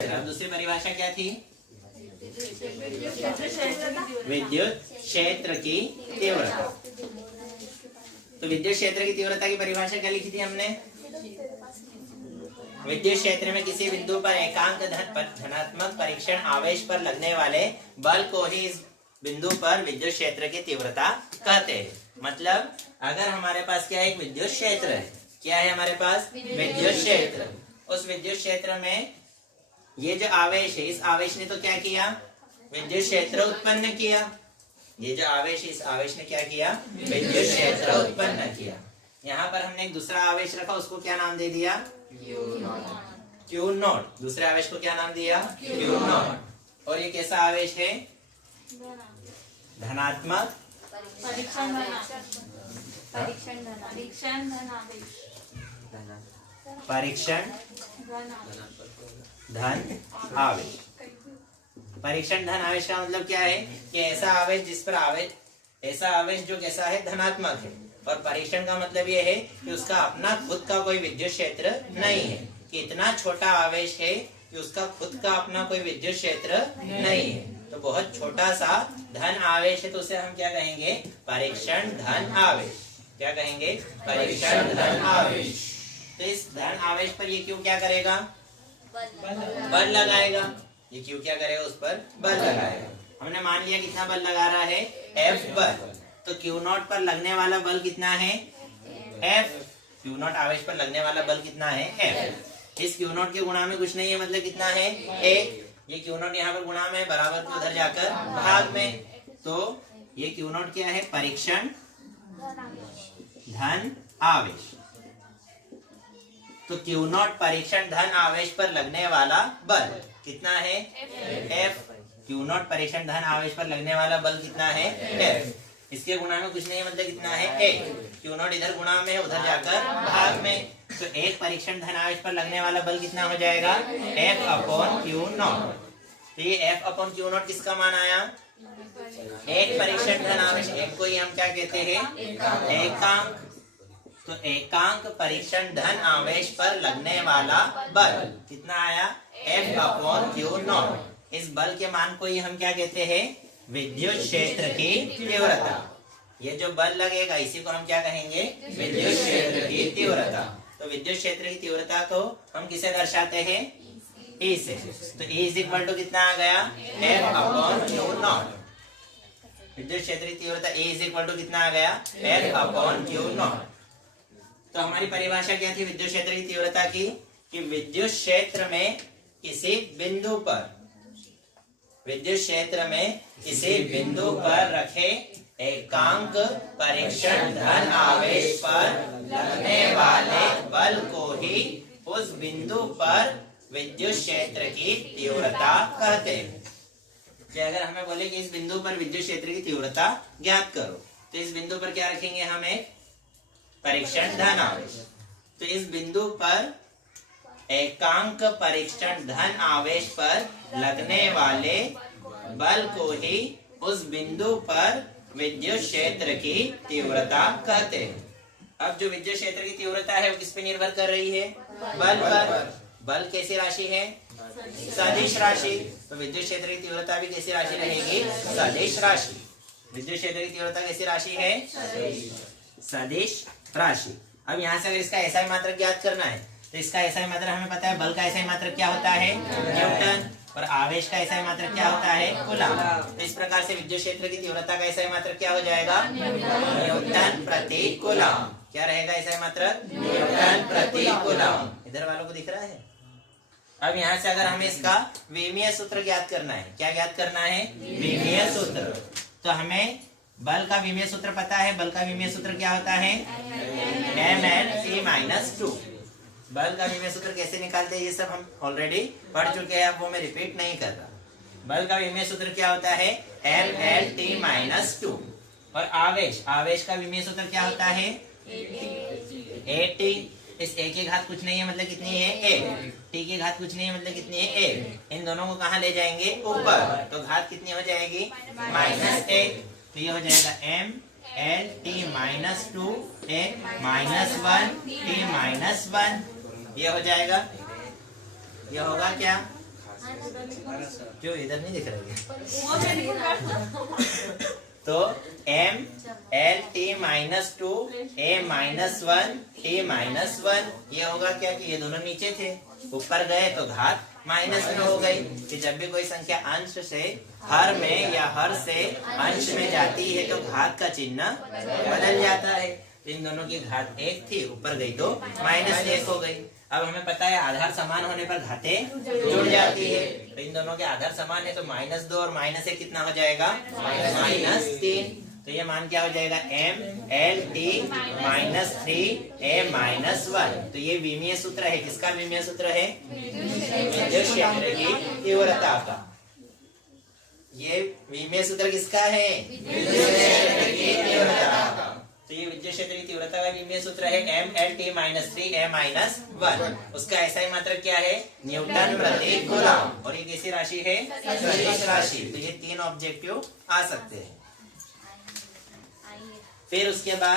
अब दूसरी परिभाषा क्या थी? विद्युत क्षेत्र की तीव्रता। तो विद्युत क्षेत्र की तीव्रता की परिभाषा क्या लिखी थी हमने? विद्युत क्षेत्र में किसी बिंदु पर एकांक धनात्मक परीक्षण आवेश पर लगने वाले बल को ही इस बिंदु पर विद्युत क्षेत्र की तीव्रता कहते हैं। मतलब अगर हमारे पास क्या है, एक विद्युत क्षेत्र है। क्या है हमारे पास? विद्युत क्षेत्र। उस विद्युत क्षेत्र में ये जो आवेश है, इस आवेश ने तो क्या किया? विद्युत क्षेत्र उत्पन्न किया। ये जो आवेश है, इस आवेश ने क्या किया? विद्युत क्षेत्र उत्पन्न किया। यहाँ पर हमने एक दूसरा आवेश रखा, उसको क्या नाम दे दिया? Q not. दूसरे आवेश को क्या नाम दिया? Q not. और ये कैसा आवेश है? धनात्मक परीक्षण धन आवेश। परीक्षण धन आवेश का मतलब क्या है कि ऐसा आवेश जिस पर ऐसा आवेश जो कैसा है? धनात्मक है। और परीक्षण का मतलब ये है कि उसका अपना खुद का कोई विद्युत क्षेत्र नहीं है, कि इतना छोटा आवेश है कि उसका खुद का अपना कोई विद्युत क्षेत्र नहीं है। तो बहुत छोटा सा धन आवेश है, तो उसे हम क्या कहेंगे? परीक्षण धन आवेश। क्या कहेंगे? परीक्षण धन आवेश। तो इस धन आवेश पर ये क्यों क्या करेगा? बल लगाएगा। ये क्यों क्या करेगा? उस पर बल लगाएगा। हमने मान लिया कितना बल लगा रहा है? F बल। तो Q नॉट पर लगने वाला बल कितना है? F। Q नॉट आवेश पर लगने वाला बल कितना है? F। इस Q नॉट के गुणा में कुछ नहीं है, मतलब कितना है? 1। ये Q नॉट यहाँ पर गुणा में, बराबर को उधर जाकर भाग में। तो ये Q नॉट क्या है? परीक्षण धन आवेश। तो Q नॉट परीक्षण धन आवेश पर लगने वाला बल कितना है? F। Q नॉट परीक्षण धन आवेश पर लगने वाला बल कितना है? F। इसके गुणा में कुछ नहीं, मतलब कितना है? 1। Q नॉट इधर गुणा में, उधर जाकर भाग में। तो एक परीक्षण धन आवेश पर लगने वाला बल कितना हो जाएगा? F upon Q not. तो ये F अपॉन Q नॉट किसका मान आया? एक परीक्षण धन आवेश। एक को ही हम क्या कहते हैं? एकांक। तो एकांक परीक्षण धन आवेश पर लगने वाला बल कितना आया? F upon Q not. इस बल के मान को ही हम क्या कहते हैं? विद्युत क्षेत्र की तीव्रता। ये जो बल लगेगा इसी को हम क्या कहेंगे? विद्युत क्षेत्र की तीव्रता। तो विद्युत क्षेत्र की तीव्रता को हम किसे दर्शाते हैं? E से। तो E इज इक्वल टू कितना आ गया? F upon Q not. विद्युत क्षेत्र की तीव्रता E इज इक्वल टू कितना आ गया? F upon Q not. तो हमारी परिभाषा क्या थी विद्युत क्षेत्र की तीव्रता की? कि विद्युत क्षेत्र में किसी बिंदु पर, विद्युत क्षेत्र में किसी बिंदु पर रखे एकांक परीक्षण धन आवेश पर लगने वाले बल को ही उस बिंदु पर विद्युत क्षेत्र की तीव्रता कहते हैं। कि अगर हमें बोले कि इस बिंदु पर विद्युत क्षेत्र की तीव्रता ज्ञात करो, तो इस बिंदु पर क्या रखेंगे हम? एक परीक्षण धन आवेश। तो इस बिंदु पर एकांक परीक्षण धन आवेश पर लगने वाले बल को ही उस बिंदु पर विद्युत क्षेत्र की तीव्रता कहते हैं। अब जो विद्युत क्षेत्र की तीव्रता है वो किस पे निर्भर कर रही है? बल पर। बल कैसी राशि है? सदिश राशि। तो विद्युत क्षेत्र की तीव्रता भी कैसी राशि रहेगी? सदिश राशि। विद्युत क्षेत्र की तीव्रता कैसी राशि है? सदिश राशि। अब यहाँ से अगर इसका एसआई मात्रक ज्ञात करना है, तो इसका एसआई मात्रक हमें पता है। बल का एसआई मात्रक क्या होता है? न्यूटन। और आवेश का एसआई मात्रक क्या होता है? कूलम। तो इस प्रकार से विद्युत क्षेत्र की तीव्रता का एसआई मात्रक क्या हो जाएगा? न्यूटन प्रति कूलम। क्या रहेगा एसआई मात्रक? न्यूटन प्रति कूलम। इधर वालों को दिख रहा है? अब यहाँ से अगर हमें इसका विमीय सूत्र ज्ञात करना है, क्या ज्ञात करना है? विमीय सूत्र। तो हमें बल का विमीय सूत्र पता है। बल का विमीय सूत्र क्या होता है? mL/T-2। बल का विमीय सूत्र कैसे निकालते हैं ये सब हम ऑलरेडी पढ़ चुके हैं, अब वो मैं रिपीट नहीं कर रहा। बल का विमीय सूत्र क्या होता है? mL/T-2। और आवेश का विमीय सूत्र क्या होता है? AT। इस A की घात कुछ नहीं है, मतलब कितनी है? 1। T की घात कुछ नहीं है, मतलब कितनी है? 1। इन दोनों को कहाँ ले जाएंगे? ऊपर। तो घात कितनी हो जाएगी? -1। तो ये हो जाएगा mL/T-2 -1 T-1। ये हो जाएगा। ये होगा क्या? क्यों इधर नहीं दिख रहा है? तो m l t minus 2 a minus 1 t minus 1, ये होगा क्या कि ये दोनों नीचे थे, ऊपर गए तो घात माइनस में हो गई। कि जब भी कोई संख्या अंश से हर में या हर से अंश में जाती है तो घात का चिन्ह बदल जाता है। तो इन दोनों की घात 1 थी, ऊपर गई तो माइनस 1 हो गई। अब हमें पता है आधार समान होने पर घातें जुड़ जाती है। तो इन दोनों के आधार समान है तो -2 और -1 कितना हो जाएगा? -3। तो ये मान क्या हो जाएगा? m l t minus 3 a minus 1। तो ये विमीय सूत्र है। किसका विमीय सूत्र है? विद्युत क्षेत्र की तीव्रता का। ये विमीय सूत्र किसका है? विद्युत क्षेत्र की तीव्रता का। तो ये विद्युत क्षेत्र की तीव्रता का विमीय सूत्र है m l t minus 3 a minus 1। उसका SI मात्रक क्या है? न्यूटन प्रति कूलम। और ये कैसी राशि है? सदिश राशि। तो ये 3 ऑब्जेक्टिव आ सकते हैं। फिर उसके बाद